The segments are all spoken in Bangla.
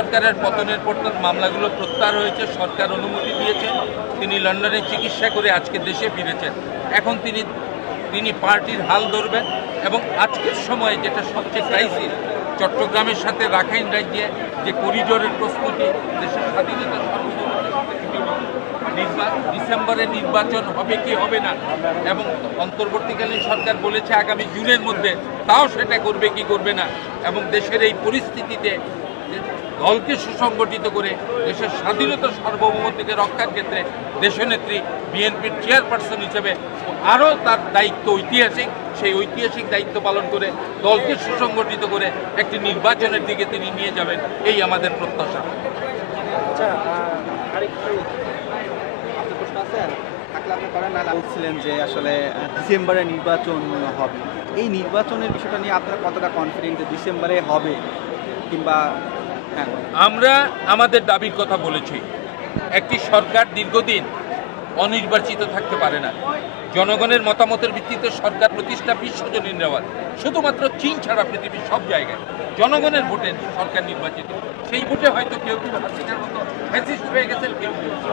সরকারের পতনের পর তার মামলাগুলো প্রত্যাহার হয়েছে, সরকার অনুমতি দিয়েছে, তিনি লন্ডনে চিকিৎসা করে আজকে দেশে ফিরেছেন। এখন তিনি পার্টির হাল ধরবেন এবং আজকের সময়ে যেটা সবচেয়ে ক্রাইসিস, চট্টগ্রামের সাথে রাখাইন রাজ্যে যে করিডোরের প্রস্তুতি, দেশের স্বাধীনতা সার্বভৌমত্বের সাথে ডিসেম্বরে নির্বাচন হবে কি হবে না, এবং অন্তর্বর্তীকালীন সরকার বলেছে আগামী জুনের মধ্যে, তাও সেটা করবে কি করবে না, এবং দেশের এই পরিস্থিতিতে দলকে সুসংগঠিত করে দেশের স্বাধীনতা সার্বভৌমত্বকে রক্ষার ক্ষেত্রে দেশনেত্রী বিএনপির চেয়ারপারসন হিসেবে আরও তার দায়িত্ব ঐতিহাসিক, সেই ঐতিহাসিক দায়িত্ব পালন করে দলকে সুসংগঠিত করে একটি নির্বাচনের দিকে তিনি নিয়ে যাবেন, এই আমাদের প্রত্যাশা। আচ্ছা, আরেকটু আপনি প্রশ্ন আছেন থাকলে আপনি করেন, না বলছিলেন যে আসলে ডিসেম্বরে নির্বাচন হবে, এই নির্বাচনের বিষয়টা নিয়ে আপনারা কতটা কনফিডেন্ট যে ডিসেম্বরে হবে, কিংবা আমরা আমাদের দাবির কথা বলেছি। একটি সরকার দীর্ঘদিন অনির্বাচিত থাকতে পারে না। জনগণের মতামতের ভিত্তিতে সরকার প্রতিষ্ঠা বিশ্বজনীন নেওয়ার, শুধুমাত্র চীন ছাড়া পৃথিবীর সব জায়গায় জনগণের ভোটে সরকার নির্বাচিত। সেই ভোটে হয়তো কেউ কেউ হাসিনার মতো ফ্যাসিস্ট হয়ে গেছেন, কেউ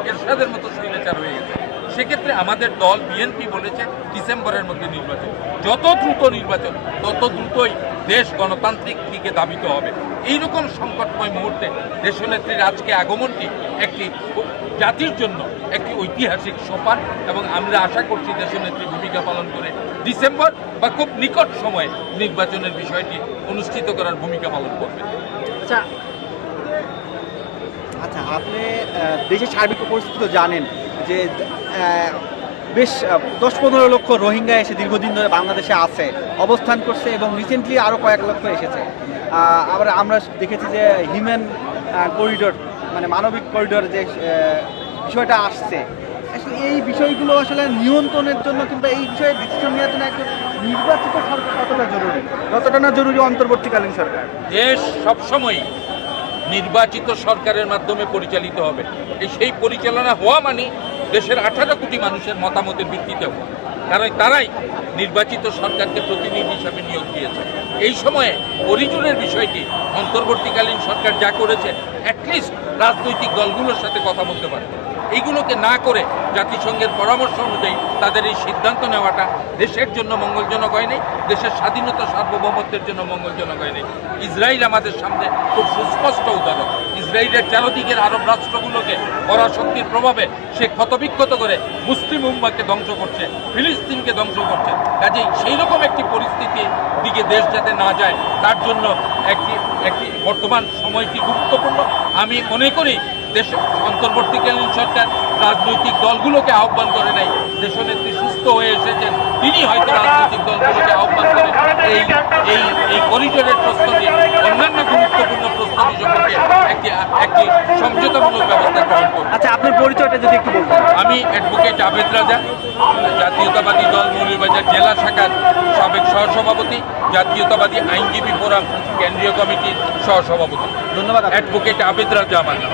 এরশাদের মতো স্বৈরাচার হয়ে গেছে। সেক্ষেত্রে আমাদের দল বিএনপি বলেছে ডিসেম্বরের মধ্যে নির্বাচন, যত দ্রুত নির্বাচন তত দ্রুতই দেশ গণতান্ত্রিক দিকে ধাবিত হবে। এইরকম সংকটময় মুহূর্তে দেশনেত্রীর আজকে আগমনটি একটি জাতির জন্য একটি ঐতিহাসিক সোপান, এবং আমরা আশা করছি দেশনেত্রী ভূমিকা পালন করে ডিসেম্বর বা খুব নিকট সময়ে নির্বাচনের বিষয়টি অনুষ্ঠিত করার ভূমিকা পালন করবে। আচ্ছা আচ্ছা আপনি দেশের সার্বিক পরিস্থিতি তো জানেন যে বেশ 10-15 লক্ষ রোহিঙ্গা এসে দীর্ঘদিন ধরে বাংলাদেশে আছে, অবস্থান করছে, এবং রিসেন্টলি আরও কয়েক লক্ষ এসেছে। আবার আমরা দেখেছি যে হিউম্যান করিডোর, মানে মানবিক করিডোর যে বিষয়টা আসছে, আসলে এই বিষয়গুলো আসলে নিয়ন্ত্রণের জন্য কিংবা এই বিষয়ে ডিসিশন নেওয়ার জন্য একজন নির্বাচিত সরকার কতটা জরুরি, যতটা না জরুরি অন্তর্বর্তীকালীন সরকার? দেশ সবসময় নির্বাচিত সরকারের মাধ্যমে পরিচালিত হবে। সেই পরিচালনা হওয়া মানে দেশের 18 কোটি মানুষের মতামতের ভিত্তিতে হওয়া, কারণ তারাই নির্বাচিত সরকারকে প্রতিনিধি হিসাবে নিয়োগ দিয়েছে। এই সময়ে করিডোরের বিষয়টি অন্তর্বর্তীকালীন সরকার যা করেছে, অ্যাটলিস্ট রাজনৈতিক দলগুলোর সাথে কথা বলতে পারে। এইগুলোকে না করে জাতিসংঘের পরামর্শ অনুযায়ী তাদের এই সিদ্ধান্ত নেওয়াটা দেশের জন্য মঙ্গলজনক হয়নি, দেশের স্বাধীনতা সার্বভৌমত্বের জন্য মঙ্গলজনক হয়নি। ইসরায়েল আমাদের সামনে খুব সুস্পষ্ট উদাহরণ। ইসরায়েলের চারদিকের আরব রাষ্ট্রগুলোকে পরাশক্তির প্রভাবে সে ক্ষতবিক্ষত করে মুসলিম উম্মাকে ধ্বংস করছে, ফিলিস্তিনকে ধ্বংস করছে। কাজেই সেই রকম একটি পরিস্থিতির দিকে দেশ যাতে না যায়, তার জন্য একটি বর্তমান সময়টি গুরুত্বপূর্ণ। আমি মনে করি দেশ অন্তর্বর্তীকালীন সরকার রাজনৈতিক দলগুলোকে আহ্বান করে নাই, দেশনেত্রী সুস্থ হয়ে এসেছেন, তিনি হয়তো রাজনৈতিক দলগুলোকে আহ্বান করে এই করিডোরের প্রস্তুতি, অন্যান্য গুরুত্বপূর্ণ প্রস্তুতি সম্পর্কে একটি সমঝোতামূলক ব্যবস্থা গ্রহণ করবেন। আচ্ছা, আপনার পরিচয়টা যদি একটু বলতেন। আমি অ্যাডভোকেট আবেদ রাজা, জাতীয়তাবাদী দল মৌলভীবাজার জেলা শাখার সাবেক সহসভাপতি, জাতীয়তাবাদী আইনজীবী ফোরাম কেন্দ্রীয় কমিটির সহসভাপতি। ধন্যবাদ। অ্যাডভোকেট আবেদ রাজা আমার নাম।